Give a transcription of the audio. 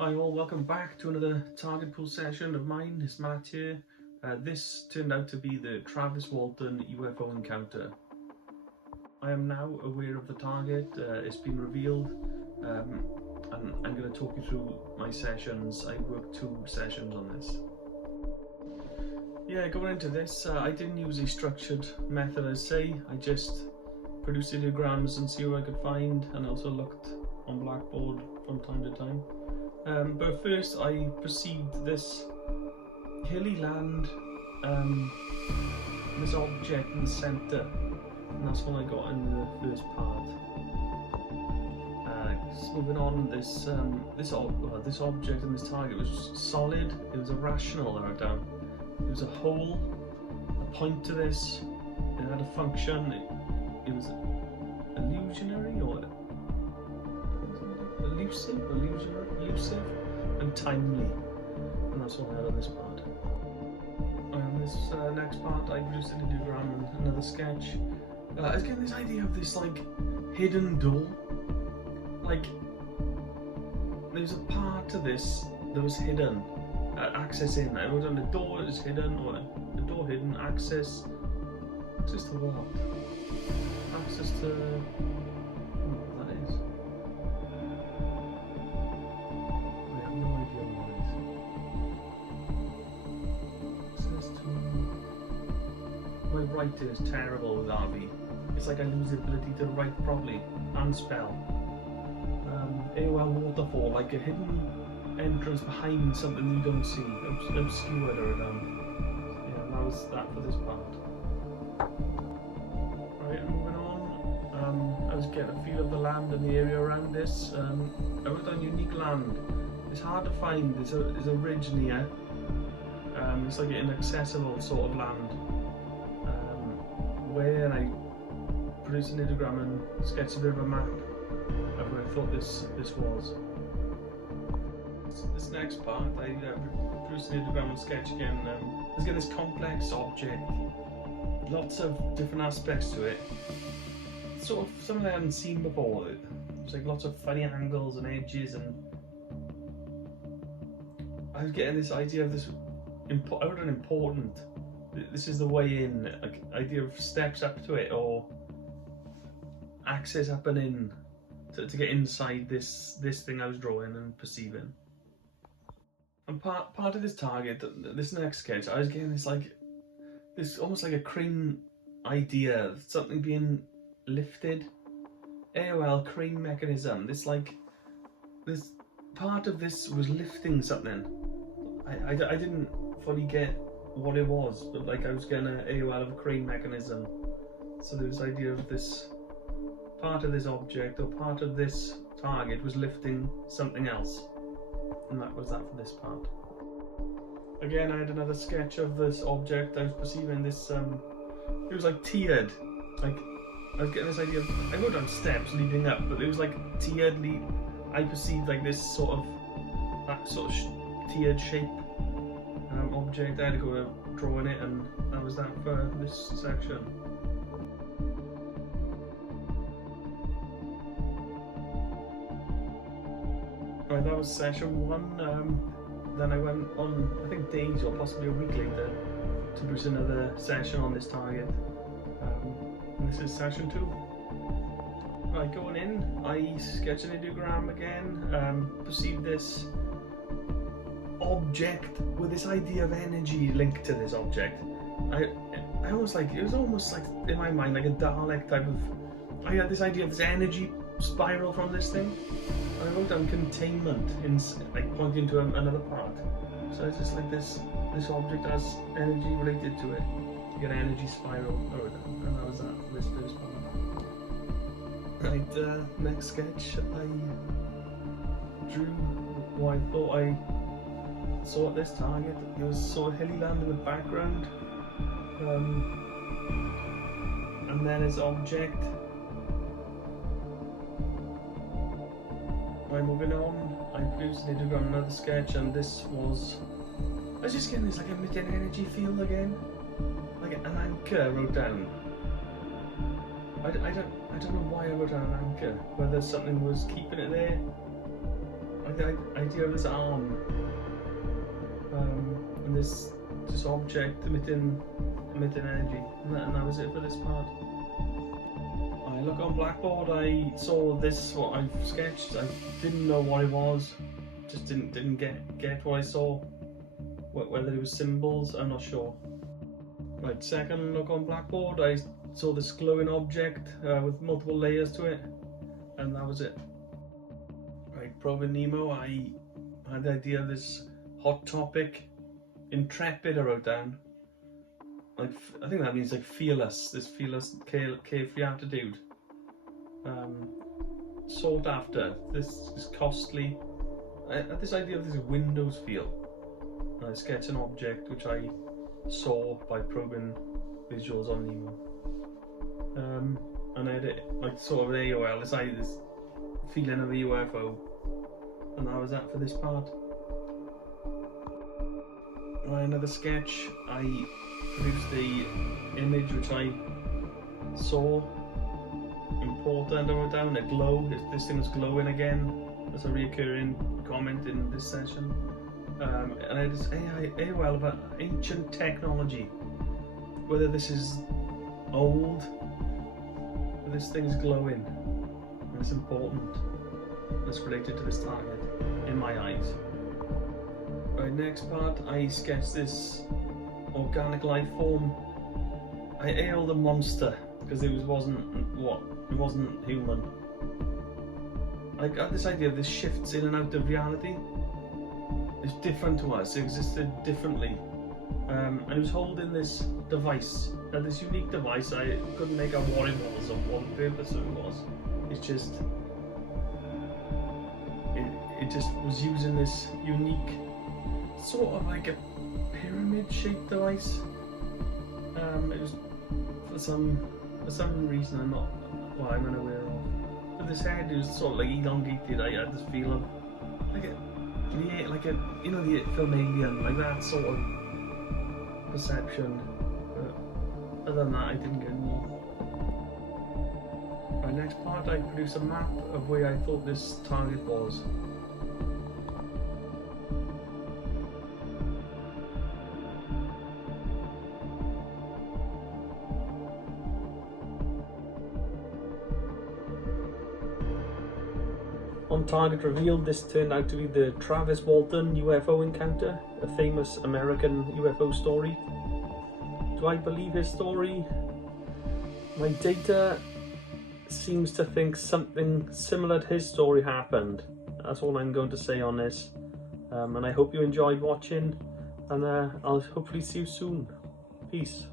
Hi all, welcome back to another target pool session of mine. It's Matt here. This turned out to be the Travis Walton UFO encounter. I am now aware of the target, it's been revealed, and I'm going to talk you through my sessions. I worked 2 sessions on this. Yeah, going into this, I didn't use a structured method as say. I just produced ideograms and see what I could find, and also looked on Blackboard from time to time. But first I perceived this hilly land, this object in the centre, and that's what I got in the first part. Moving on, this object and this target was solid. It was irrational. I wrote down. It was a hole, a point to this. It had a function. It was illusionary or elusive and timely, and that's what I had on this part. On this next part, I produced an ideogram and another sketch. I was getting this idea of this like hidden door. Like there's a part to this that was hidden, access in. I wrote on the door is hidden, or the door hidden, access to what? Access to what that is. My writing is terrible with RV. It's like I lose the ability to write properly and spell. AOL waterfall, like a hidden entrance behind something you don't see, obscured or yeah, that was that for this part. Right, moving on. I was getting a feel of the land and the area around this. I wrote down unique land. It's hard to find. There's a ridge near. It's like an inaccessible sort of land. Where I produced an ideogram and sketched a bit of a map of where I thought this was. This next part, I produced an ideogram and sketch again. Let's get this complex object, lots of different aspects to it. Sort of something I hadn't seen before. There's like lots of funny angles and edges, and I was getting this idea of this. I wrote an important. This is the way in, like idea of steps up to it, or access up and in to get inside this thing I was drawing and perceiving. And part of this target, this next sketch, I was getting this almost like a crane idea, something being lifted. AOL crane mechanism. This part of this was lifting something. I didn't fully get what it was, but like I was getting an AOL of a crane mechanism. So there was the idea of this part of this object or part of this target was lifting something else, and that was that for this part. Again, I had another sketch of this object. I was perceiving this. It was like tiered. Like I was getting this idea of. I wrote down steps leading up, but it was like tiered. I perceived like this sort of tiered shape. Object. I had to go drawing it, and that was that for this section. Right, that was session 1. Then I went on, I think days or possibly a week later, to produce another session on this target. And this is session 2. Right, going in, I sketched an ideogram again, perceived this object with this idea of energy linked to this object. I was like, it was almost like in my mind like a Dalek type of. I had this idea of this energy spiral from this thing, and I wrote down containment in like pointing to another part. So it's just like this object has energy related to it. You get an energy spiral, and that was that for this first part. Right, next sketch, I drew what I thought I saw at this target. It was sort of hilly land in the background, and then its object. Right, moving on, I produced an ideogram, another sketch, and this was. I was just getting this like emitting energy field again, like an anchor I wrote down. I don't know why I wrote down an anchor. Whether something was keeping it there. like the idea of this arm and this object emitting energy, and that was it for this part. I look on Blackboard, I saw this, what I've sketched. I didn't know what it was, just didn't get what I saw. Whether it was symbols, I'm not sure. Right, second look on Blackboard, I saw this glowing object with multiple layers to it, and that was it. Right, probing Nemo, I had the idea of this hot topic, intrepid I wrote down. Like, I think that means like fearless, this fearless, carefree attitude. Sought after, this is costly. I had this idea of this Windows feel. I sketched an object which I saw by probing visuals on Nemo. And I had it like sort of AOL, this feeling of a UFO. And that was that for this part. Another sketch, I produced the image which I saw. Important, I wrote down a glow. This thing is glowing again. That's a recurring comment in this session. And I just AOL about ancient technology. Whether this is old, but this thing's glowing. And it's important. It's related to this target, in my eyes. Right, next part, I sketched this organic life form. I hailed a monster because it wasn't human. I got this idea of this shifts in and out of reality. It's different to us, it existed differently. And it was holding this device, this unique device. I couldn't make out what it was or what the purpose of it was. It's just, it just was using this unique, sort of like a pyramid-shaped device. It was for some reason I'm unaware of. But this head is sort of like elongated. I had this feel of the film Alien, like that sort of perception. But other than that, I didn't get more. My next part, I produced a map of where I thought this target was. On target revealed, this turned out to be the Travis Walton UFO encounter, a famous American UFO story. Do I believe his story? My data seems to think something similar to his story happened. That's all I'm going to say on this. And I hope you enjoyed watching, and I'll hopefully see you soon. Peace.